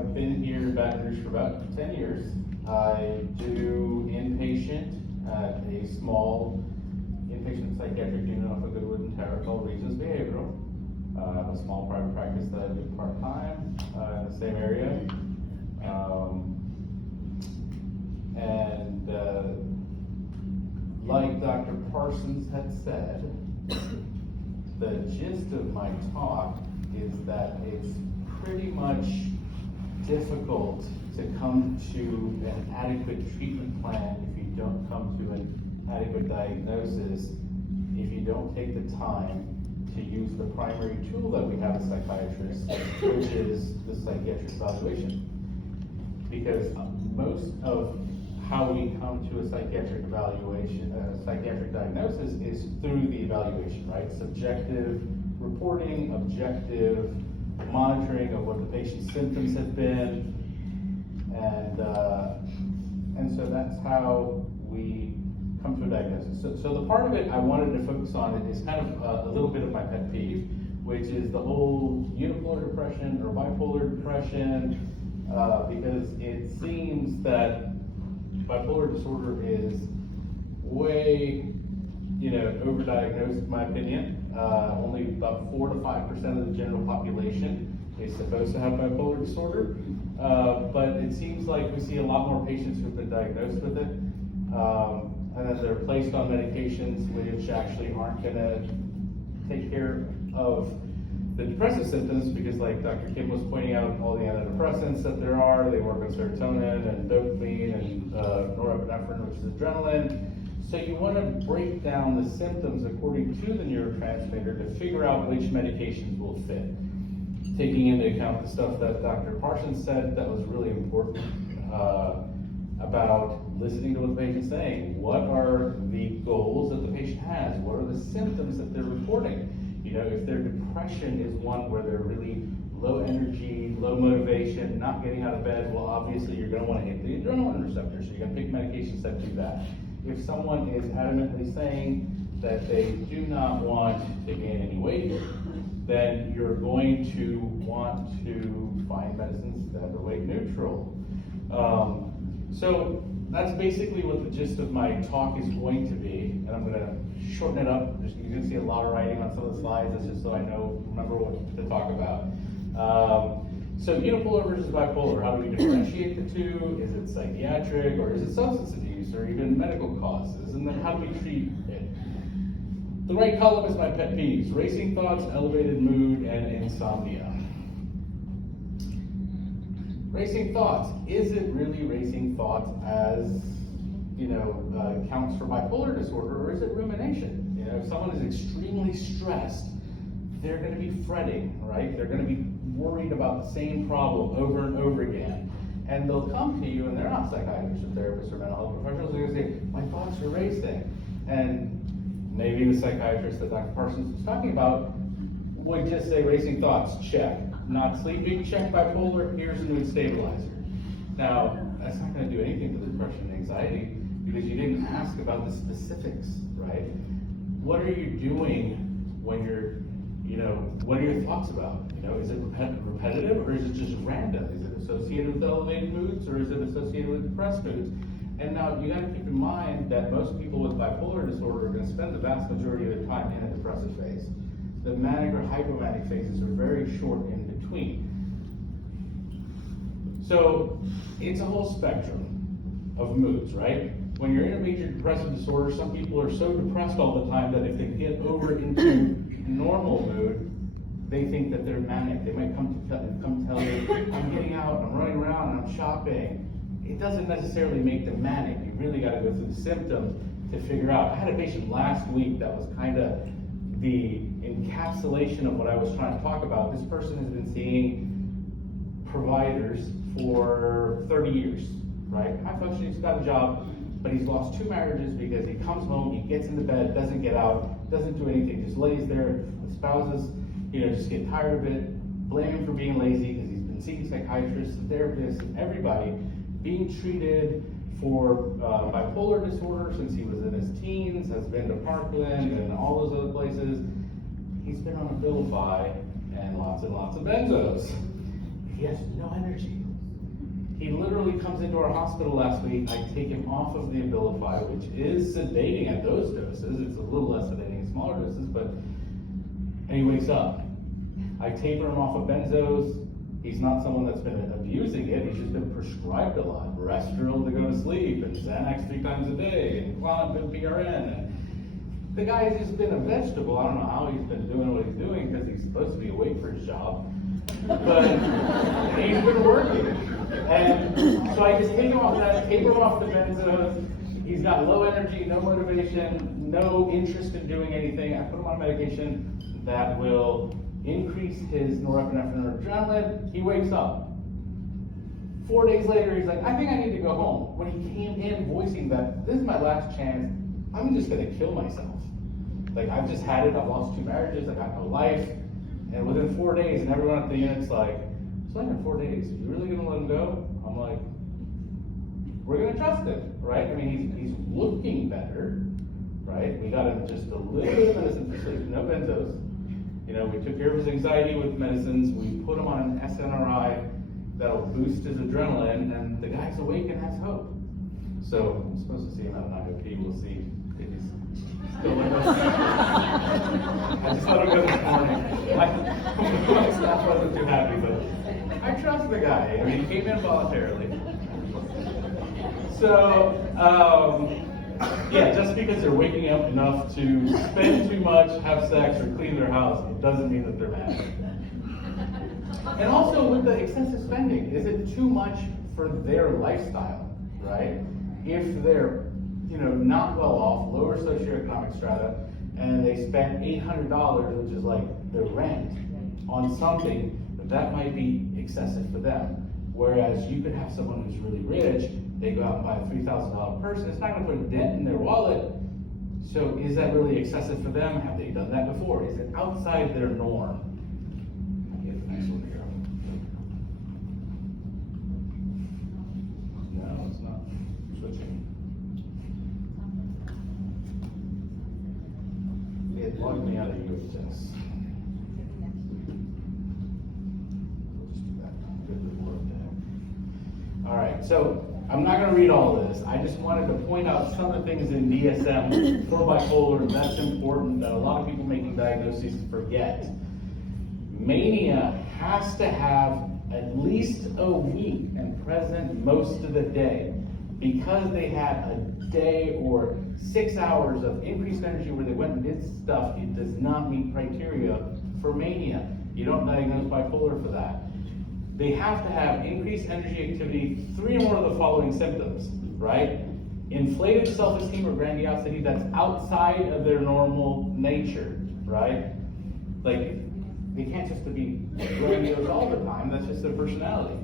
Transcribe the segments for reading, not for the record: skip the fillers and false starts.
I've been here in Baton Rouge for about 10 years. I do inpatient at a small inpatient psychiatric unit off of Goodwood and Terra called Regions Behavioral. I have a small private practice that I do part-time in the same area. Like Dr. Parsons had said, the gist of my talk is that it's pretty much difficult to come to an adequate treatment plan if you don't come to an adequate diagnosis, if you don't take the time to use the primary tool that we have as psychiatrists, which is the psychiatric evaluation. Because most of how we come to a psychiatric evaluation, psychiatric diagnosis is through the evaluation, right? Subjective reporting, objective monitoring of what the patient's symptoms have been, and so that's how we come to a diagnosis. So the part of it I wanted to focus on is kind of a little bit of my pet peeve, which is the whole unipolar depression or bipolar depression, because it seems that bipolar disorder is way, overdiagnosed in my opinion. Only about 4 to 5% of the general population is supposed to have bipolar disorder, but it seems like we see a lot more patients who've been diagnosed with it, and then they're placed on medications which actually aren't going to take care of the depressive symptoms, because like Dr. Kim was pointing out, all the antidepressants that there are, they work on serotonin and dopamine and norepinephrine, which is adrenaline. So you want to break down the symptoms according to the neurotransmitter to figure out which medications will fit. Taking into account the stuff that Dr. Parsons said that was really important about listening to what the patient's saying. What are the goals that the patient has? What are the symptoms that they're reporting? If their depression is one where they're really low energy, low motivation, not getting out of bed, well, obviously you're going to want to hit the adrenaline receptor, so you're going to pick medications that do that. If someone is adamantly saying that they do not want to gain any weight, then you're going to want to find medicines that are weight neutral. So that's basically what the gist of my talk is going to be, and I'm going to shorten it up. You're going to see a lot of writing on some of the slides. That's just so I remember what to talk about. So unipolar versus bipolar, how do we differentiate the two? Is it psychiatric, or is it substance abuse, or even medical causes? And then how do we treat it? The right column is my pet peeves: racing thoughts, elevated mood, and insomnia. Racing thoughts. Is it really racing thoughts as, counts for bipolar disorder, or is it rumination? If someone is extremely stressed, they're going to be fretting, right? They're going to be worried about the same problem over and over again. And they'll come to you, and they're not psychiatrists or therapists or mental health professionals. They're going to say, my thoughts are racing. And maybe the psychiatrist that Dr. Parsons was talking about would just say racing thoughts, check. Not sleeping, check. Bipolar, here's a mood stabilizer. Now, that's not going to do anything for the depression and anxiety, because you didn't ask about the specifics, right? What are you doing when you're, what are your thoughts about? Is it repetitive, or is it just random? Is it associated with elevated moods, or is it associated with depressed moods? And now you got to keep in mind that most people with bipolar disorder are going to spend the vast majority of their time in a depressive phase. The manic or hypomanic phases are very short in between. So it's a whole spectrum of moods, right? When you're in a major depressive disorder, some people are so depressed all the time that if they get over into normal mood, they think that they're manic. They might come tell you, I'm getting out, I'm running around, I'm shopping. It doesn't necessarily make them manic. You really got to go through the symptoms to figure out. I had a patient last week that was kind of the encapsulation of what I was trying to talk about. This person has been seeing providers for 30 years, right? High functioning, he's got a job, but he's lost 2 marriages because he comes home, he gets into bed, doesn't get out, doesn't do anything, just lays there. The spouses, just get tired of it, blame him for being lazy because he's been seeing psychiatrists, therapists, and everybody, being treated for bipolar disorder since he was in his teens, has been to Parkland and all those other places. He's been on Abilify and lots of benzos. He has no energy. He literally comes into our hospital last week. I take him off of the Abilify, which is sedating at those doses. It's a little less sedating in smaller doses, and he wakes up. I taper him off of benzos. He's not someone that's been abusing it. He's just been prescribed a lot. Restoril to go to sleep, and Xanax 3 times a day, and Klonop and PRN. And the guy's just been a vegetable. I don't know how he's been doing what he's doing, because he's supposed to be awake for his job. But he's been working. And so I just take him off that, taper him off the benzos. He's got low energy, no motivation, no interest in doing anything. I put him on medication that will increase his norepinephrine or adrenaline. He wakes up. 4 days later, he's like, I think I need to go home. When he came in voicing that, this is my last chance, I'm just gonna kill myself. Like, I've just had it, I've lost 2 marriages, I got no life. And within 4 days, and everyone at the unit's like, it's like in 4 days, you really gonna let him go? I'm like, we're gonna trust him, right? I mean, he's looking better, right? We got him just a little bit of medicine for sleep, no benzos. You know, we took care of his anxiety with medicines, we put him on an SNRI that'll boost his adrenaline, and the guy's awake and has hope. So, I'm supposed to see him at an IOP, we'll see if he's still with us. I just let him go this morning. My staff wasn't too happy, but I trust the guy. I mean, he came in voluntarily. So, yeah, just because they're waking up enough to spend too much, have sex, or clean their house, it doesn't mean that they're mad. And also with the excessive spending, is it too much for their lifestyle, right? If they're, not well off, lower socioeconomic strata, and they spend $800, which is like their rent, on something, that might be excessive for them. Whereas you could have someone who's really rich, they go out and buy a $3,000 purse, it's not gonna put a dent in their wallet. So is that really excessive for them? Have they done that before? Is it outside their norm? I'll get the next one here. No, it's not switching. It logged me out of UHS. All right, so I'm not going to read all of this. I just wanted to point out some of the things in DSM for bipolar that's important that a lot of people making diagnoses forget. Mania has to have at least a week and present most of the day. Because they had a day or 6 hours of increased energy where they went and did stuff, it does not meet criteria for mania. You don't diagnose bipolar for that. They have to have increased energy activity, 3 or more of the following symptoms, right? Inflated self-esteem or grandiosity that's outside of their normal nature, right? Like, they can't just be grandiose all the time, that's just their personality.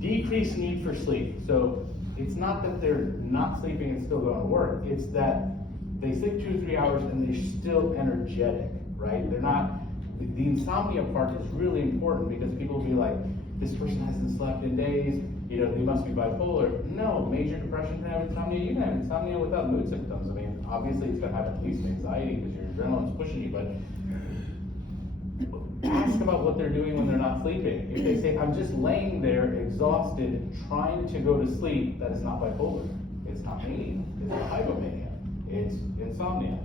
Decreased need for sleep. So it's not that they're not sleeping and still going to work, it's that they sleep 2 or 3 hours and they're still energetic, right? They're not, the insomnia part is really important because people will be like, this person hasn't slept in days, they must be bipolar. No, major depression can have insomnia. You can have insomnia without mood symptoms. I mean, obviously it's going to have at least anxiety because your adrenaline's pushing you, but ask about what they're doing when they're not sleeping. If they say, I'm just laying there exhausted, trying to go to sleep, that is not bipolar. It's not mania. It's not hypomania. It's insomnia.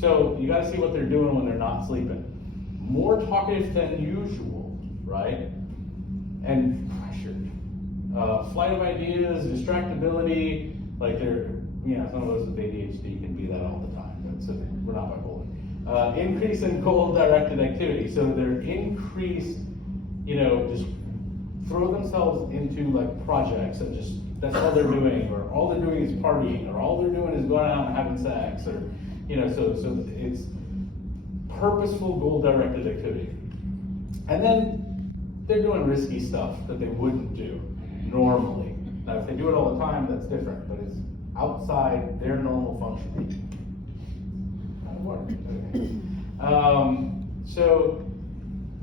So you got to see what they're doing when they're not sleeping. More talkative than usual, right? And pressured. Flight of ideas, distractibility, like they're, some of us with ADHD can be that all the time, but so we're not bipolar. Increase in goal-directed activity. So they're increased, just throw themselves into like projects and just, that's all they're doing, or all they're doing is partying, or all they're doing is going out and having sex, or, so it's purposeful goal-directed activity. And then they're doing risky stuff that they wouldn't do normally. Now, if they do it all the time, that's different, but it's outside their normal function.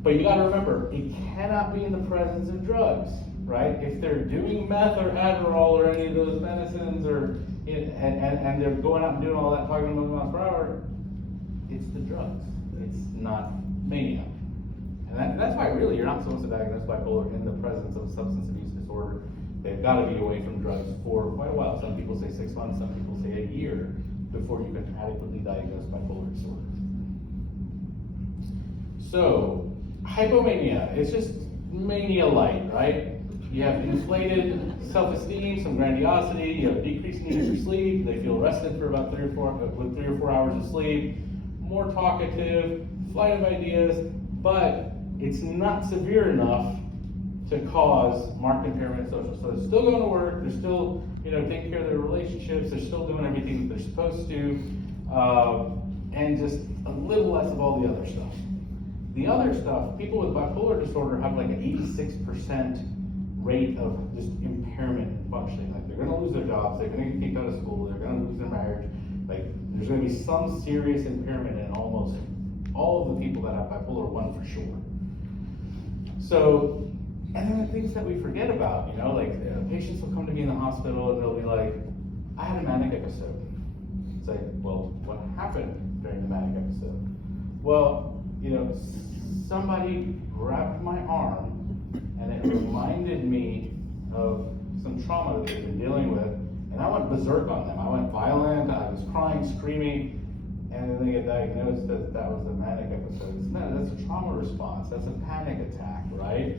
But you gotta remember, it cannot be in the presence of drugs, right? If they're doing meth or Adderall or any of those medicines, and they're going out and doing all that, talking 1 miles per hour, it's the drugs. It's not mania. And that's why really you're not supposed to diagnose bipolar in the presence of a substance abuse disorder. They gotta be away from drugs for quite a while. Some people say 6 months, some people say a year before you can adequately diagnose bipolar disorder. So, hypomania, it's just mania light, right? You have inflated self-esteem, some grandiosity, you have decreased needs for sleep, they feel rested for about 3 or 4 hours of sleep, more talkative, flight of ideas, but it's not severe enough to cause marked impairment in social. So they're still going to work, they're still, taking care of their relationships, they're still doing everything that they're supposed to, and just a little less of all the other stuff. The other stuff, people with bipolar disorder have like an 86% rate of just impairment in functioning. Like they're gonna lose their jobs, they're gonna get kicked out of school, they're gonna lose their marriage. Like there's gonna be some serious impairment in almost all of the people that have bipolar 1 for sure. So, and then the things that we forget about, patients will come to me in the hospital and they'll be like, I had a manic episode. It's like, well, what happened during the manic episode? Well, somebody grabbed my arm and it reminded me of some trauma that they've been dealing with, and I went berserk on them. I went violent, I was crying, screaming, and then they get diagnosed that was a manic episode. That's a trauma response, that's a panic attack, right?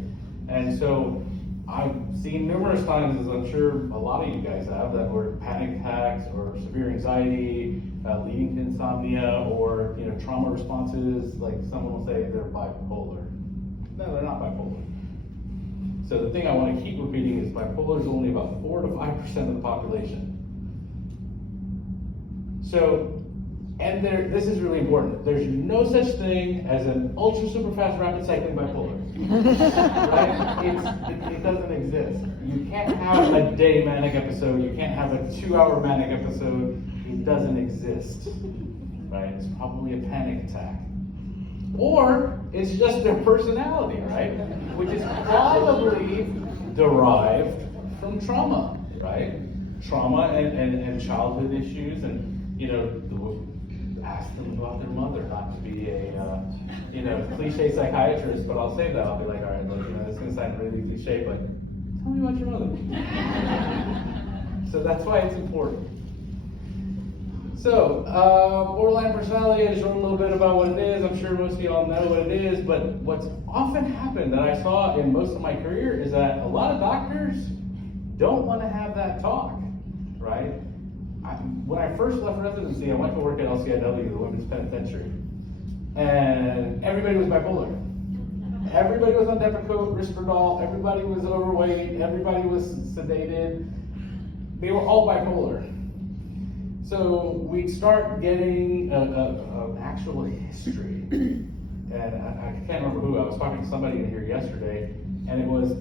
And so I've seen numerous times, as I'm sure a lot of you guys have, that were panic attacks or severe anxiety leading to insomnia, or trauma responses, like someone will say they're bipolar. No, they're not bipolar. So the thing I want to keep repeating is bipolar is only about 4 to 5% of the population. So, and this is really important. There's no such thing as an ultra super fast rapid cycling bipolar. Right? It doesn't exist. You can't have a day manic episode. You can't have a 2-hour manic episode. It doesn't exist. Right? It's probably a panic attack. Or it's just their personality, right? Which is probably derived from trauma, right? Trauma and childhood issues, and ask them about their mother, not to be a cliche psychiatrist, but I'll say that. I'll be like, all right, look, this is gonna sound really cliche, but tell me about your mother. So that's why it's important. So, borderline personality, I just wrote a little bit about what it is. I'm sure most of y'all know what it is, but what's often happened that I saw in most of my career is that a lot of doctors don't want to have that talk, right? When I first left residency, I went to work at LCIW, the Women's Penitentiary, and everybody was bipolar. Everybody was on Depakote, Risperdal, everybody was overweight, everybody was sedated. They were all bipolar. So we'd start getting an actual history, and I can't remember who. I was talking to somebody in here yesterday, and it was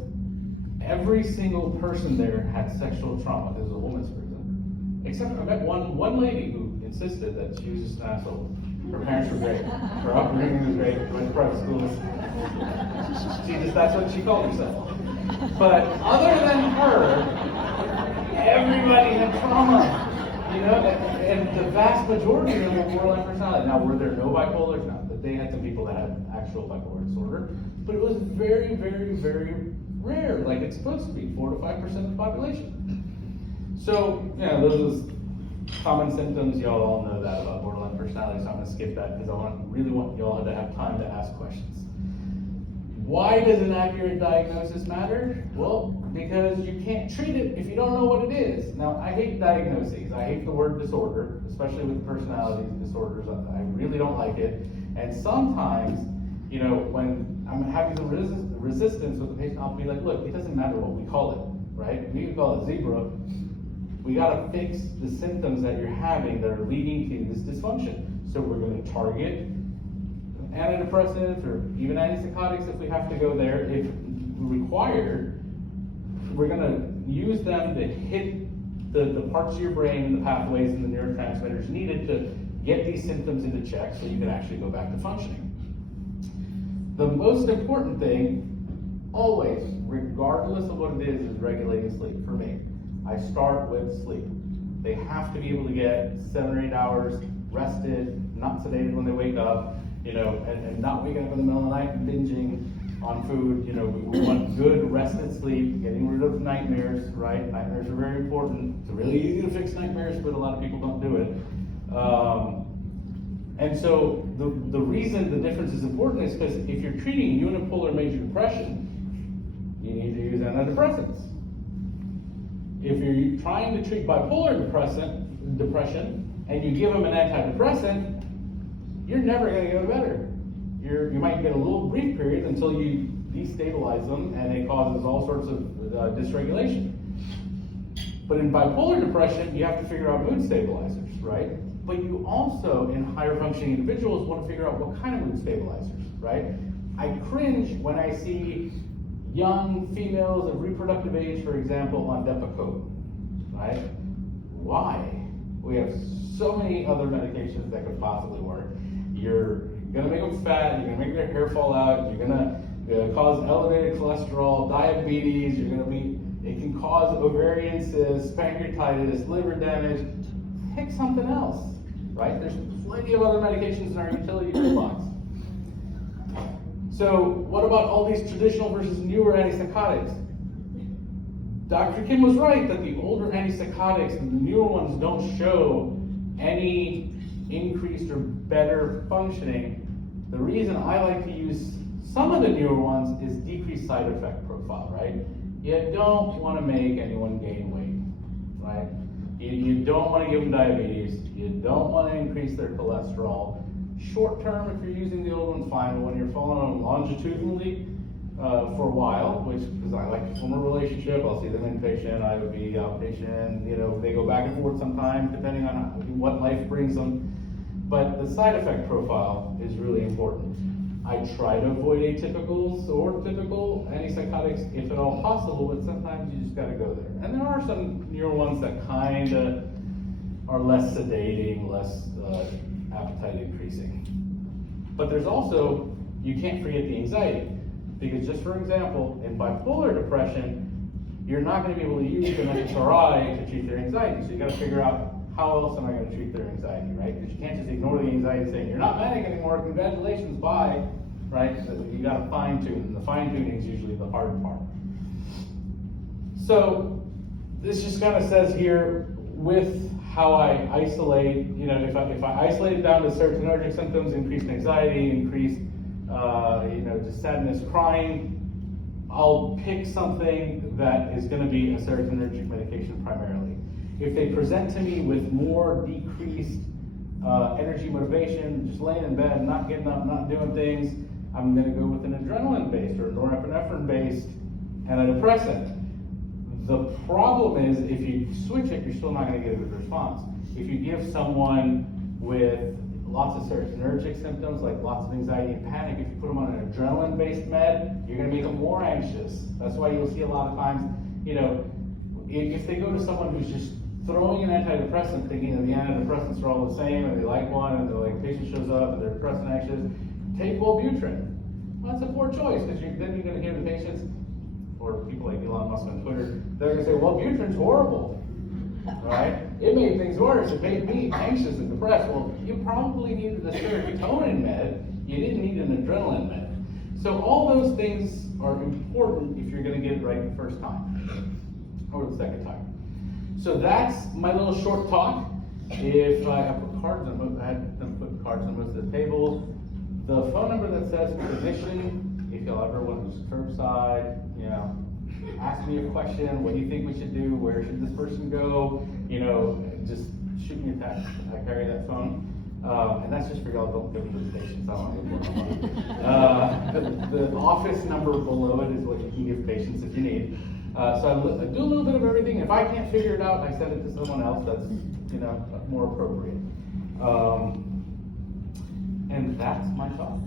every single person there had sexual trauma. This was a woman's prison. Except I met one lady who insisted that she was just an asshole. Her parents were great. Her upbringing was great. Went to private schools. That's what she called herself. But other than her, everybody had trauma. And the vast majority of them were borderline personality. Now, were there no bipolars? No, but they had some people that had actual bipolar disorder. But it was very, very, very rare, like it's supposed to be, 4 to 5% of the population. So, those are common symptoms. Y'all all know that about borderline personality, so I'm going to skip that because I really want y'all to have time to ask questions. Why does an accurate diagnosis matter? Well, because you can't treat it if you don't know what it is. Now, I hate diagnoses. I hate the word disorder, especially with personality disorders. I really don't like it. And sometimes, when I'm having the resistance with the patient, I'll be like, look, it doesn't matter what we call it, right? We can call it zebra. We gotta fix the symptoms that you're having that are leading to this dysfunction. So we're gonna target antidepressants or even antipsychotics if we have to go there. If required, we're gonna use them to hit the parts of your brain and the pathways and the neurotransmitters needed to get these symptoms into check so you can actually go back to functioning. The most important thing, always, regardless of what it is regulating sleep for me. I start with sleep. They have to be able to get 7 or 8 hours rested, not sedated when they wake up, and not waking up in the middle of the night and binging on food. You know, we want good rested sleep, getting rid of nightmares, right? Nightmares are very important. It's really easy to fix nightmares, but a lot of people don't do it. And so the reason the difference is important is because if you're treating unipolar major depression, you need to use antidepressants. If you're trying to treat bipolar depression and you give them an antidepressant, you're never going to get better. You might get a little brief period until you destabilize them and it causes all sorts of dysregulation. But in bipolar depression, you have to figure out mood stabilizers, right? But you also, in higher functioning individuals, want to figure out what kind of mood stabilizers, right? I cringe when I see young females of reproductive age, for example, on Depakote, right? Why? We have so many other medications that could possibly work. You're gonna make them fat, you're gonna make their hair fall out, you're gonna cause elevated cholesterol, diabetes, it can cause ovarian cysts, pancreatitis, liver damage. Pick something else, right? There's plenty of other medications in our utility toolbox. So what about all these traditional versus newer antipsychotics? Dr. Kim was right that the older antipsychotics and the newer ones don't show any increased or better functioning. The reason I like to use some of the newer ones is decreased side effect profile, right? You don't want to make anyone gain weight, right? You don't want to give them diabetes. You don't want to increase their cholesterol. Short term, if you're using the old one, fine. But when you're following them longitudinally for a while, because I like to form a relationship, I'll see them inpatient, I would be outpatient. You know, they go back and forth sometimes depending on what life brings them. But the side effect profile is really important. I try to avoid atypicals or typical antipsychotics if at all possible, but sometimes you just got to go there. And there are some newer ones that kind of are less sedating, less appetite increasing. But there's also, you can't forget the anxiety. Because just for example, in bipolar depression, you're not going to be able to use an SSRI to treat their anxiety. So you got to figure out, how else am I going to treat their anxiety, right? Because you can't just ignore the anxiety saying, you're not manic anymore, congratulations, bye, right? So you got to fine tune, and the fine tuning is usually the hard part. So this just kind of says here, with how I isolate, you know, if I isolate it down to serotonergic symptoms, increased anxiety, increased, just sadness, crying, I'll pick something that is going to be a serotonergic medication primarily. If they present to me with more decreased energy motivation, just laying in bed, not getting up, not doing things, I'm going to go with an adrenaline-based or norepinephrine-based antidepressant. The problem is, if you switch it, you're still not going to get a good response. If you give someone with lots of serotonergic symptoms, like lots of anxiety and panic, if you put them on an adrenaline-based med, you're going to make them more anxious. That's why you'll see a lot of times, you know, if they go to someone who's just throwing an antidepressant, thinking that the antidepressants are all the same, and they like one, and the patient shows up, and they're depressed and anxious, take Wellbutrin. Well, that's a poor choice, because then you're going to hear the patients, or people like Elon Musk on Twitter, they're going to say, Wellbutrin's horrible, right? It made things worse. It made me anxious and depressed. Well, you probably needed a serotonin med. You didn't need an adrenaline med. So all those things are important if you're going to get it right the first time, or the second time. So that's my little short talk. If I put cards on, I had them put cards on most of the table. The phone number that says physician, if you'll ever want to curbside, you know, ask me a question, what do you think we should do, where should this person go, you know, just shoot me a text. I carry that phone. And that's just for y'all, don't give it to the patients, I don't want to give more. The office number below it is what you can give patients if you need. So I do a little bit of everything. If I can't figure it out, I send it to someone else that's, you know, more appropriate. And that's my talk.